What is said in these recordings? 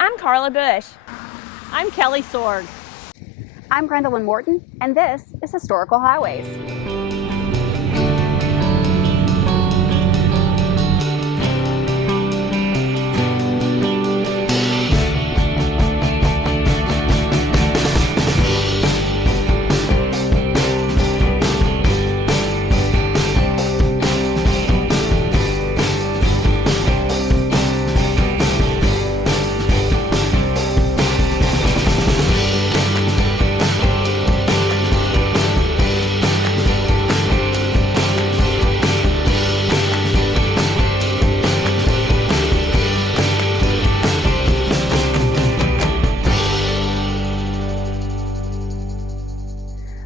I'm Carla Bush. I'm Kelly Sorg. I'm Gwendolyn Morton, and this is Historical Highways.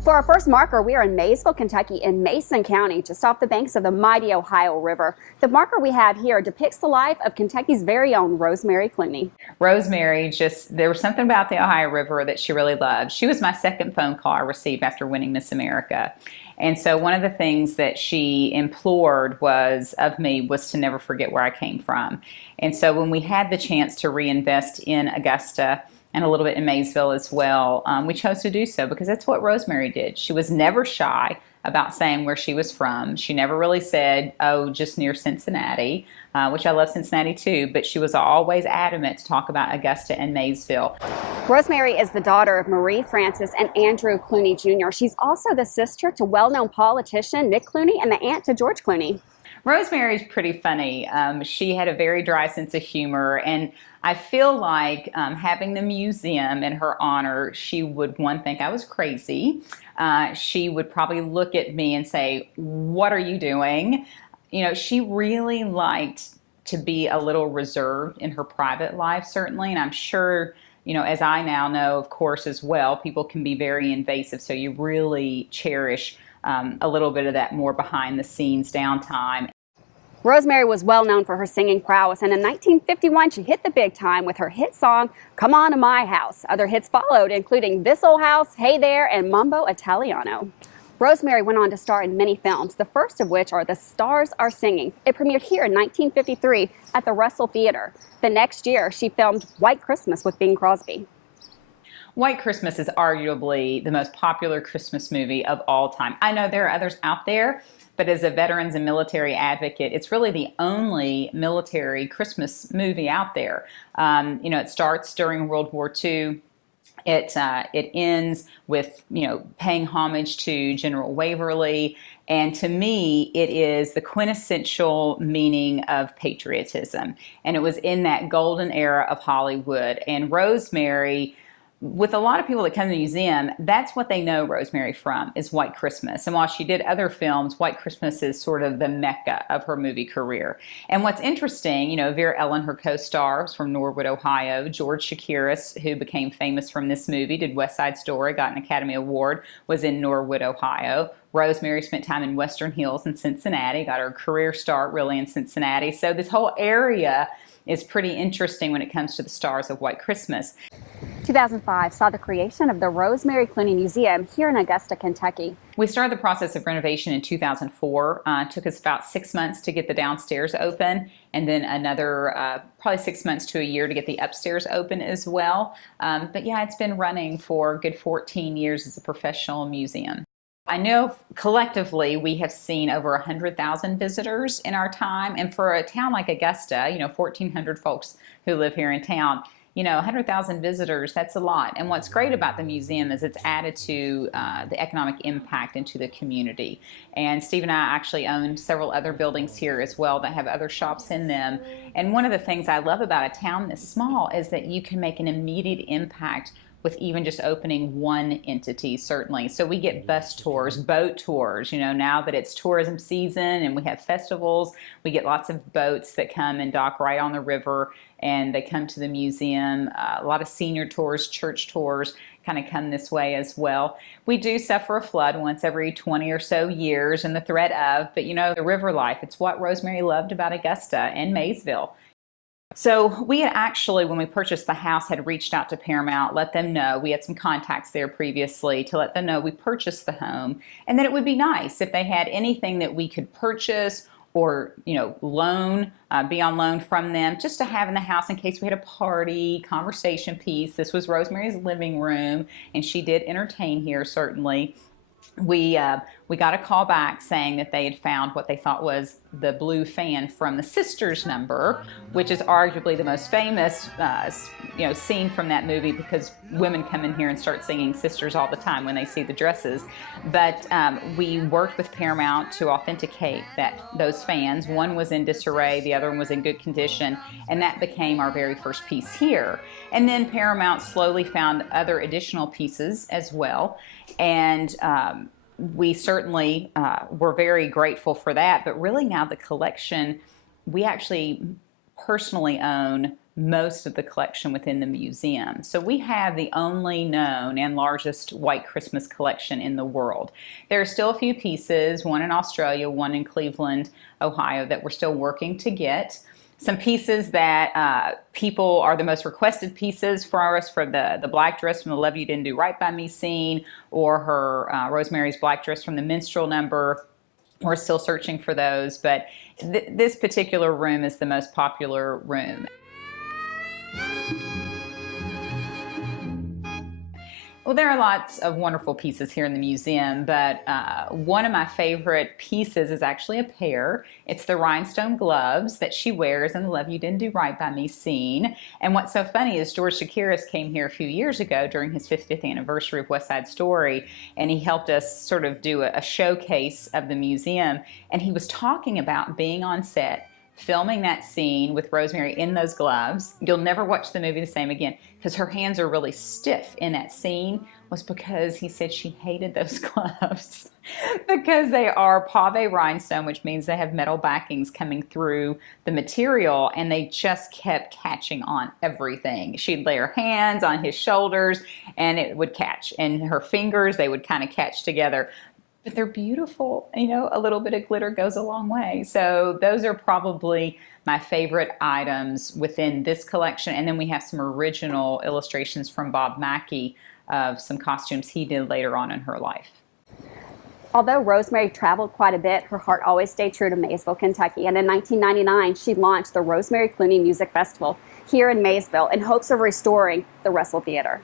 For our first marker, we are in Maysville, Kentucky in Mason County, just off the banks of the mighty Ohio River. The marker we have here depicts the life of Kentucky's very own Rosemary Clooney. Rosemary, there was something about the Ohio River that she really loved. She was my second phone call I received after winning Miss America. And so one of the things that she implored of me was to never forget where I came from. And so when we had the chance to reinvest in Augusta, and a little bit in Maysville as well, we chose to do so because that's what Rosemary did. She was never shy about saying where she was from. She never really said, oh, just near Cincinnati, which I love Cincinnati too, but she was always adamant to talk about Augusta and Maysville. Rosemary is the daughter of Marie Frances and Andrew Clooney Jr. She's also the sister to well-known politician Nick Clooney and the aunt to George Clooney. Rosemary's pretty funny. She had a very dry sense of humor, and I feel like having the museum in her honor, she would, one, think I was crazy. She would probably look at me and say, what are you doing? You know, she really liked to be a little reserved in her private life, certainly, and I'm sure, you know, as I now know, of course, as well, people can be very invasive, so you really cherish a little bit of that more behind the scenes downtime. Rosemary was well known for her singing prowess, and in 1951 she hit the big time with her hit song, Come On to My House. Other hits followed, including This Old House, Hey There, and Mambo Italiano. Rosemary went on to star in many films, the first of which are The Stars Are Singing. It premiered here in 1953 at the Russell Theater. The next year, she filmed White Christmas with Bing Crosby. White Christmas is arguably the most popular Christmas movie of all time. I know there are others out there, but as a veterans and military advocate, it's really the only military Christmas movie out there. You know, it starts during World War II. It ends with, you know, paying homage to General Waverly. And to me, it is the quintessential meaning of patriotism. And it was in that golden era of Hollywood. And Rosemary, with a lot of people that come to the museum, that's what they know Rosemary from, is White Christmas. And while she did other films, White Christmas is sort of the mecca of her movie career. And what's interesting, you know, Vera Ellen, her co-star, was from Norwood, Ohio. George Chakiris, who became famous from this movie, did West Side Story, got an Academy Award, was in Norwood, Ohio. Rosemary spent time in Western Hills in Cincinnati, got her career start really in Cincinnati. So this whole area is pretty interesting when it comes to the stars of White Christmas. 2005 saw the creation of the Rosemary Clooney Museum here in Augusta, Kentucky. We started the process of renovation in 2004. It took us about 6 months to get the downstairs open, and then another probably 6 months to a year to get the upstairs open as well. But yeah, it's been running for a good 14 years as a professional museum. I know collectively we have seen over 100,000 visitors in our time, and for a town like Augusta, you know, 1,400 folks who live here in town, you know, 100,000 visitors, that's a lot. And what's great about the museum is it's added to the economic impact into the community. And Steve and I actually own several other buildings here as well that have other shops in them. And one of the things I love about a town this small is that you can make an immediate impact with even just opening one entity, certainly. So we get bus tours, boat tours, you know, now that it's tourism season and we have festivals, we get lots of boats that come and dock right on the river, and they come to the museum. A lot of senior tours, church tours kind of come this way as well. We do suffer a flood once every 20 or so years, and the threat of, but you know, the river life, it's what Rosemary loved about Augusta and Maysville. So we had actually, when we purchased the house, had reached out to Paramount, let them know, we had some contacts there previously, to let them know we purchased the home, and that it would be nice if they had anything that we could purchase or be on loan from them, just to have in the house in case we had a party, conversation piece. This was Rosemary's living room, and she did entertain here, certainly. We got a call back saying that they had found what they thought was the blue fan from the Sisters number, which is arguably the most famous scene from that movie, because women come in here and start singing Sisters all the time when they see the dresses. But we worked with Paramount to authenticate those fans. One was in disarray, the other one was in good condition, and that became our very first piece here. And then Paramount slowly found other additional pieces as well, and we certainly were very grateful for that. But really now the collection, we actually personally own most of the collection within the museum. So we have the only known and largest White Christmas collection in the world. There are still a few pieces, one in Australia, one in Cleveland, Ohio, that we're still working to get. Some pieces that people are the most requested pieces for us, for the black dress from the Love You Didn't Do Right By Me scene, or her Rosemary's black dress from the minstrel number. We're still searching for those, but this particular room is the most popular room. Well, there are lots of wonderful pieces here in the museum, but one of my favorite pieces is actually a pair. It's the rhinestone gloves that she wears in the Love You Didn't Do Right By Me scene. And what's so funny is George Chakiris came here a few years ago during his 50th anniversary of West Side Story, and he helped us sort of do a showcase of the museum. And he was talking about being on set, filming that scene with Rosemary in those gloves. You'll never watch the movie the same again, because her hands are really stiff in that scene, was because he said she hated those gloves because they are pave rhinestone, which means they have metal backings coming through the material, and they just kept catching on everything. She'd lay her hands on his shoulders and it would catch, and her fingers, they would kind of catch together. But they're beautiful. A little bit of glitter goes a long way. So those are probably my favorite items within this collection. And then we have some original illustrations from Bob Mackie of some costumes he did later on in her life. Although Rosemary traveled quite a bit, her heart always stayed true to Maysville, Kentucky. And in 1999, she launched the Rosemary Clooney Music Festival here in Maysville in hopes of restoring the Russell Theater.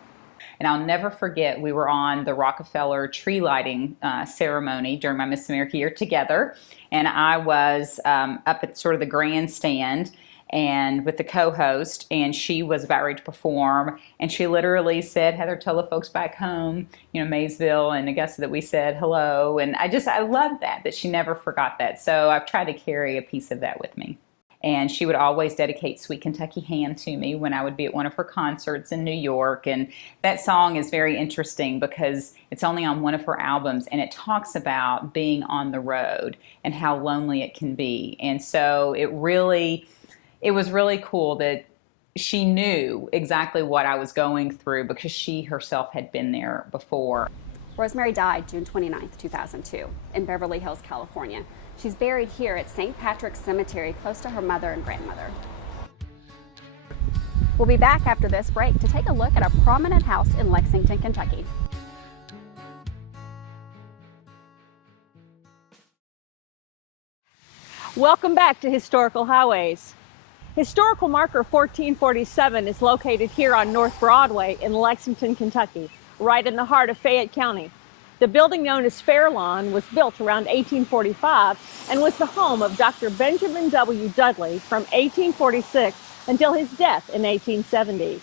And I'll never forget, we were on the Rockefeller tree lighting ceremony during my Miss America year together. And I was up at sort of the grandstand and with the co-host, and she was about ready to perform. And she literally said, "Heather, tell the folks back home, Maysville and Augusta, that we said hello." And I love that she never forgot that. So I've tried to carry a piece of that with me. And she would always dedicate Sweet Kentucky Ham to me when I would be at one of her concerts in New York. And that song is very interesting because it's only on one of her albums, and it talks about being on the road and how lonely it can be. And so it was really cool that she knew exactly what I was going through, because she herself had been there before. Rosemary died June 29, 2002, in Beverly Hills, California. She's buried here at St. Patrick's Cemetery, close to her mother and grandmother. We'll be back after this break to take a look at a prominent house in Lexington, Kentucky. Welcome back to Historical Highways. Historical marker 1447 is located here on North Broadway in Lexington, Kentucky, right in the heart of Fayette County. The building known as Fairlawn was built around 1845 and was the home of Dr. Benjamin W. Dudley from 1846 until his death in 1870.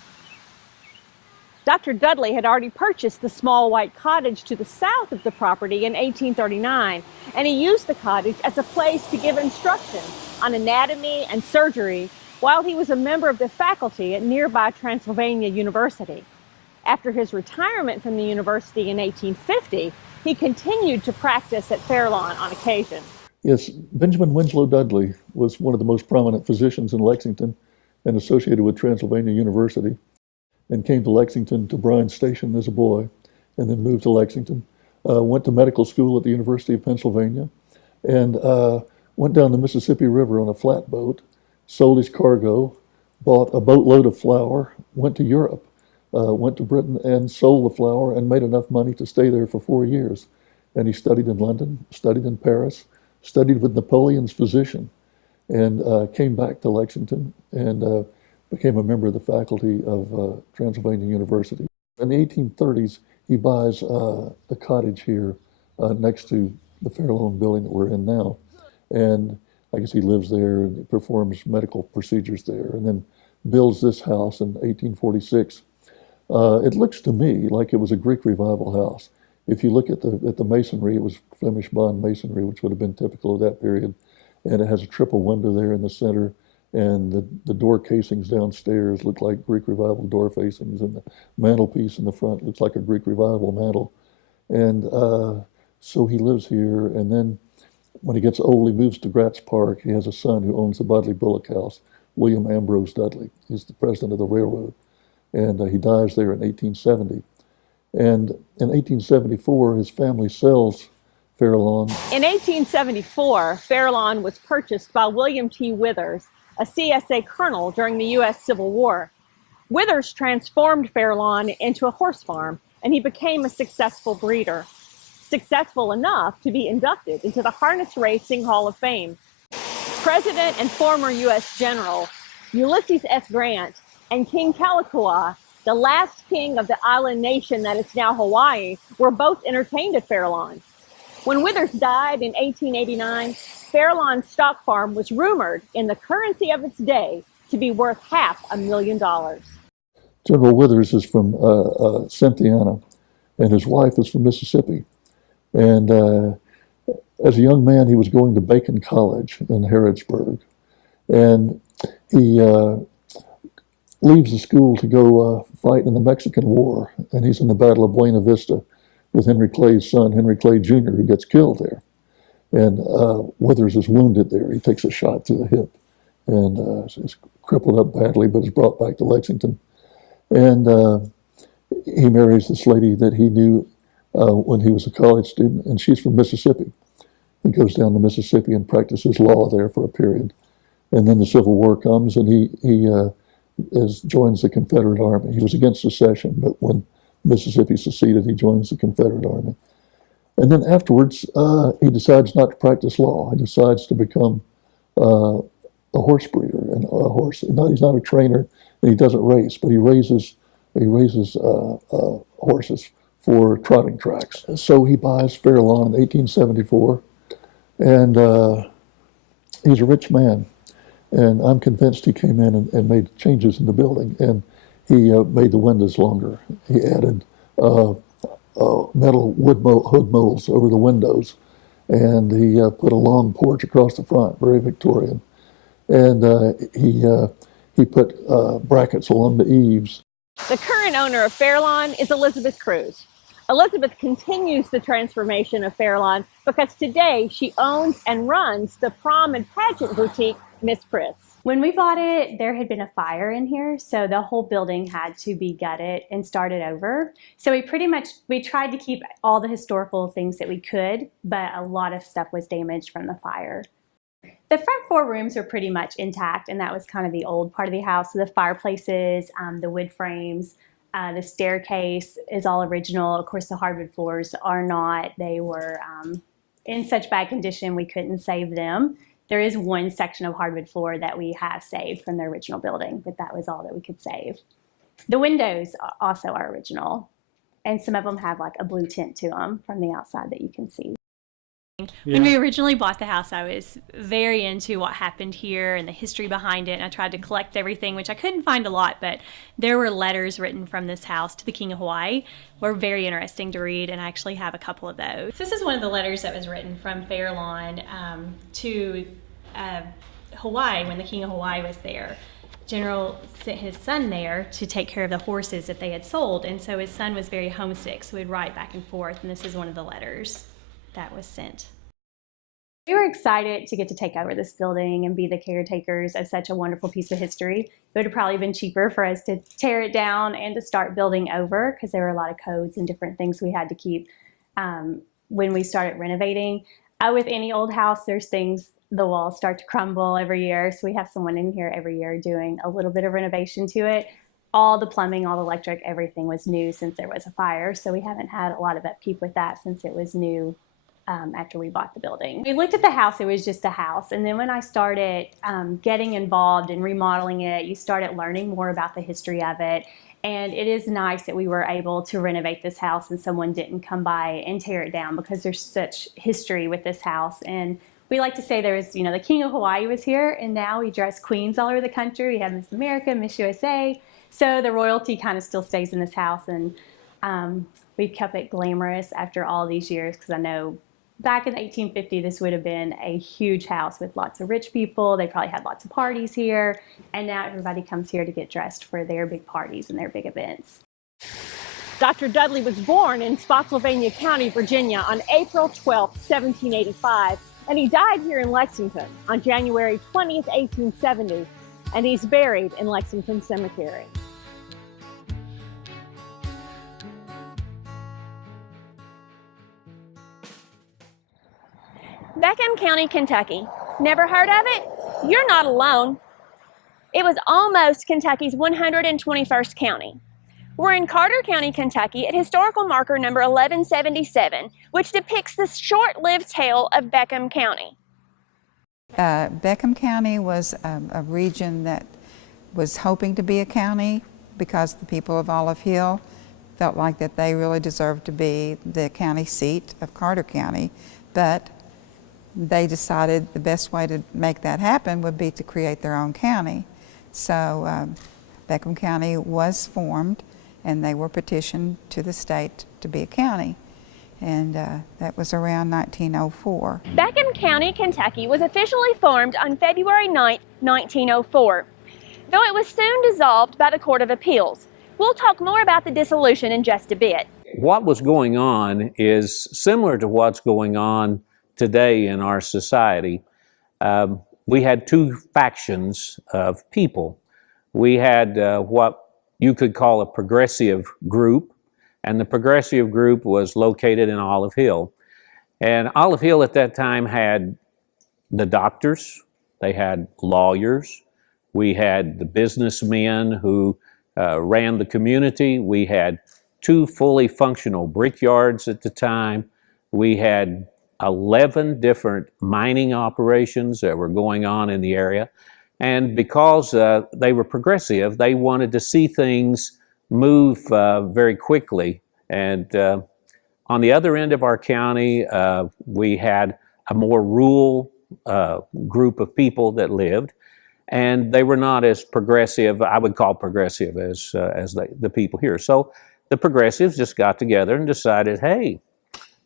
Dr. Dudley had already purchased the small white cottage to the south of the property in 1839, and he used the cottage as a place to give instruction on anatomy and surgery while he was a member of the faculty at nearby Transylvania University. After his retirement from the university in 1850, he continued to practice at Fairlawn on occasion. Yes, Benjamin Winslow Dudley was one of the most prominent physicians in Lexington and associated with Transylvania University, and came to Lexington, to Bryan Station as a boy, and then moved to Lexington. Went to medical school at the University of Pennsylvania, and went down the Mississippi River on a flatboat, sold his cargo, bought a boatload of flour, went to Europe, went to Britain and sold the flour and made enough money to stay there for 4 years. And he studied in London, studied in Paris, studied with Napoleon's physician, and came back to Lexington and became a member of the faculty of Transylvania University. In the 1830s, he buys a cottage here next to the Fairlawn building that we're in now. And I guess he lives there and performs medical procedures there, and then builds this house in 1846. It looks to me like it was a Greek Revival house. If you look at the masonry, it was Flemish bond masonry, which would have been typical of that period. And it has a triple window there in the center, and the door casings downstairs look like Greek Revival door facings, and the mantelpiece in the front looks like a Greek Revival mantel. And so he lives here, and then when he gets old, he moves to Gratz Park. He has a son who owns the Bodley Bullock House, William Ambrose Dudley. He's the president of the railroad, and he dies there in 1870. And in 1874, his family sells Fairlawn. In 1874, Fairlawn was purchased by William T. Withers, a CSA colonel during the U.S. Civil War. Withers transformed Fairlawn into a horse farm, and he became a successful breeder, successful enough to be inducted into the Harness Racing Hall of Fame. President and former U.S. General Ulysses S. Grant and King Kalakaua, the last king of the island nation that is now Hawaii, were both entertained at Fairlawn. When Withers died in 1889, Fairlawn Stock Farm was rumored, in the currency of its day, to be worth $500,000. General Withers is from Cynthiana, and his wife is from Mississippi. And as a young man, he was going to Bacone College in Harrodsburg. And he leaves the school to go fight in the Mexican War. And he's in the Battle of Buena Vista with Henry Clay's son, Henry Clay Jr., who gets killed there. And Withers is wounded there. He takes a shot through the hip and is crippled up badly, but is brought back to Lexington. And he marries this lady that he knew when he was a college student, and she's from Mississippi. He goes down to Mississippi and practices law there for a period. And then the Civil War comes, and he joins the Confederate Army. He was against secession, but when Mississippi seceded, he joins the Confederate Army. And then afterwards, he decides not to practice law. He decides to become a horse breeder and a horse. He's not a trainer, and he doesn't race, but he raises horses for trotting tracks. So he buys Fairlawn in 1874, and he's a rich man. And I'm convinced he came in and made changes in the building, and he made the windows longer. He added metal hood molds over the windows, and he put a long porch across the front, very Victorian. And he put brackets along the eaves. The current owner of Fairlawn is Elizabeth Cruz. Elizabeth continues the transformation of Fairlawn because today she owns and runs the prom and pageant boutique, Miss Pris. When we bought it, there had been a fire in here, so the whole building had to be gutted and started over. So we tried to keep all the historical things that we could, but a lot of stuff was damaged from the fire. The front 4 rooms were pretty much intact, and that was kind of the old part of the house. So the fireplaces, the wood frames, the staircase is all original. Of course, the hardwood floors are not. They were in such bad condition we couldn't save them. There is one section of hardwood floor that we have saved from the original building, but that was all that we could save. The windows also are original, and some of them have like a blue tint to them from the outside that you can see. When we originally bought the house, I was very into what happened here and the history behind it, and I tried to collect everything, which I couldn't find a lot, but there were letters written from this house to the King of Hawaii. Were very interesting to read, and I actually have a couple of those. This is one of the letters that was written from Fairlawn to Hawaii when the King of Hawaii was there. General sent his son there to take care of the horses that they had sold, and so his son was very homesick, so he'd write back and forth, and this is one of the letters that was sent. We were excited to get to take over this building and be the caretakers of such a wonderful piece of history. It would have probably been cheaper for us to tear it down and to start building over, because there were a lot of codes and different things we had to keep when we started renovating. With any old house, there's things, the walls start to crumble every year, so we have someone in here every year doing a little bit of renovation to it. All the plumbing, all the electric, everything was new since there was a fire, so we haven't had a lot of upkeep with that since it was new after we bought the building. We looked at the house, it was just a house. And then when I started getting involved in remodeling it, you started learning more about the history of it. And it is nice that we were able to renovate this house and someone didn't come by and tear it down, because there's such history with this house. And we like to say there was, the King of Hawaii was here, and now we dress queens all over the country. We have Miss America, Miss USA. So the royalty kind of still stays in this house, and we've kept it glamorous after all these years, because I know back in 1850, this would have been a huge house with lots of rich people. They probably had lots of parties here. And now everybody comes here to get dressed for their big parties and their big events. Dr. Dudley was born in Spotsylvania County, Virginia on April 12, 1785, and he died here in Lexington on January 20th, 1870, and he's buried in Lexington Cemetery. Beckham County, Kentucky. Never heard of it? You're not alone. It was almost Kentucky's 121st county. We're in Carter County, Kentucky at historical marker number 1177, which depicts the short-lived tale of Beckham County. Beckham County was a region that was hoping to be a county because the people of Olive Hill felt like that they really deserved to be the county seat of Carter County, but they decided the best way to make that happen would be to create their own county. So Beckham County was formed, and they were petitioned to the state to be a county. And that was around 1904. Beckham County, Kentucky was officially formed on February 9, 1904, though it was soon dissolved by the Court of Appeals. We'll talk more about the dissolution in just a bit. What was going on is similar to what's going on today in our society. We had two factions of people. We had what you could call a progressive group, and the progressive group was located in Olive Hill. And Olive Hill at that time had the doctors, they had lawyers, we had the businessmen who ran the community, we had two fully functional brickyards at the time, we had 11 different mining operations that were going on in the area. And because they were progressive, they wanted to see things move very quickly. And on the other end of our county, we had a more rural group of people that lived, and they were not as progressive, I would call progressive, as the people here. So the progressives just got together and decided, hey,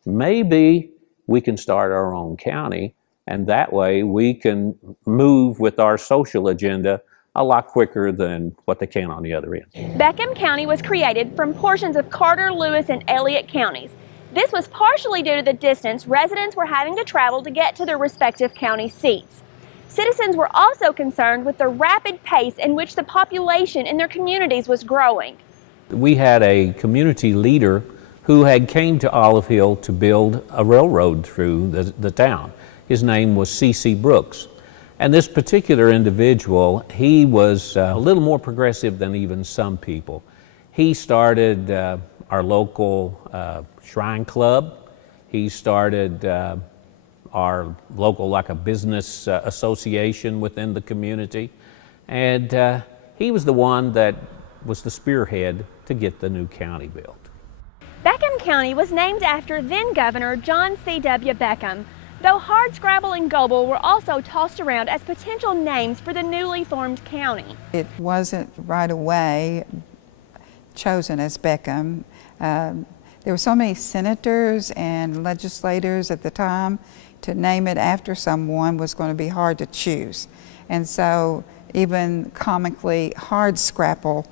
maybe we can start our own county, and that way we can move with our social agenda a lot quicker than what they can on the other end. Beckham County was created from portions of Carter, Lewis, and Elliott counties. This was partially due to the distance residents were having to travel to get to their respective county seats. Citizens were also concerned with the rapid pace in which the population in their communities was growing. We had a community leader who had came to Olive Hill to build a railroad through the town. His name was C.C. Brooks. And this particular individual, he was a little more progressive than even some people. He started our local shrine club. He started our local, like a business association within the community. And he was the one that was the spearhead to get the new county built. Beckham County was named after then Governor John C.W. Beckham, though Hardscrabble and Goble were also tossed around as potential names for the newly formed county. It wasn't right away chosen as Beckham. There were so many senators and legislators at the time, to name it after someone was going to be hard to choose. And so even comically Hardscrabble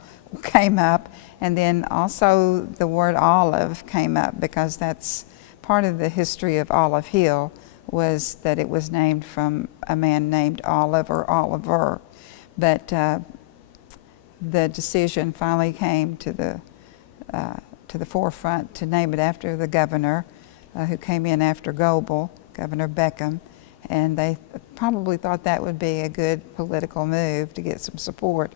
came up, and then also the word olive came up, because that's part of the history of Olive Hill, was that it was named from a man named Olive or Oliver. But the decision finally came to the forefront to name it after the governor who came in after Goble, Governor Beckham, and they probably thought that would be a good political move to get some support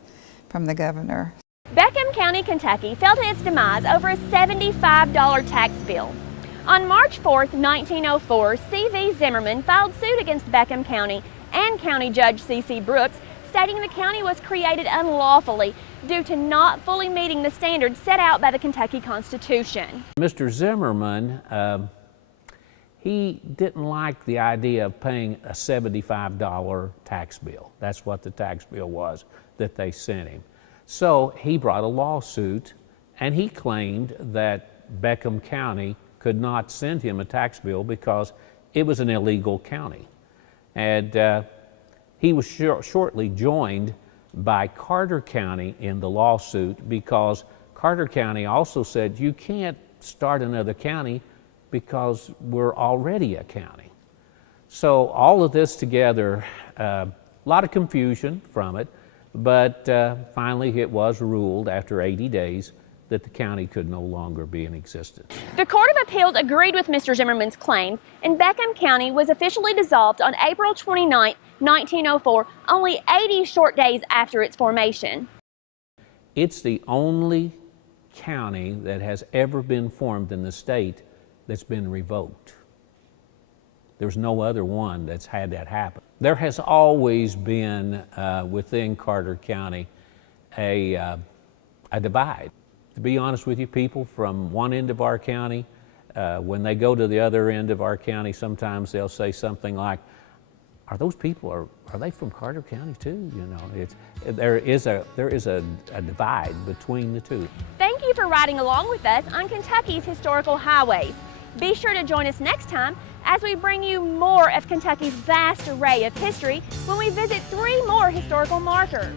from the governor. Beckham County, Kentucky fell to its demise over a $75 tax bill. On March 4th, 1904, C.V. Zimmerman filed suit against Beckham County and County Judge C.C. Brooks, stating the county was created unlawfully due to not fully meeting the standards set out by the Kentucky Constitution. Mr. Zimmerman, he didn't like the idea of paying a $75 tax bill. That's what the tax bill was that they sent him. So he brought a lawsuit, and he claimed that Beckham County could not send him a tax bill because it was an illegal county. And he was shortly joined by Carter County in the lawsuit, because Carter County also said you can't start another county because we're already a county. So all of this together, a lot of confusion from it, but finally it was ruled after 80 days that the county could no longer be in existence. The Court of Appeals agreed with Mr. Zimmerman's claims, and Beckham County was officially dissolved on April 29, 1904, only 80 short days after its formation. It's the only county that has ever been formed in the state that's been revoked. There's no other one that's had that happen. There has always been within Carter County a divide. To be honest with you, people from one end of our county, when they go to the other end of our county, sometimes they'll say something like, "Are those people, are they from Carter County too?" You know, there is a divide between the two. Thank you for riding along with us on Kentucky's historical highways. Be sure to join us next time as we bring you more of Kentucky's vast array of history when we visit 3 more historical markers.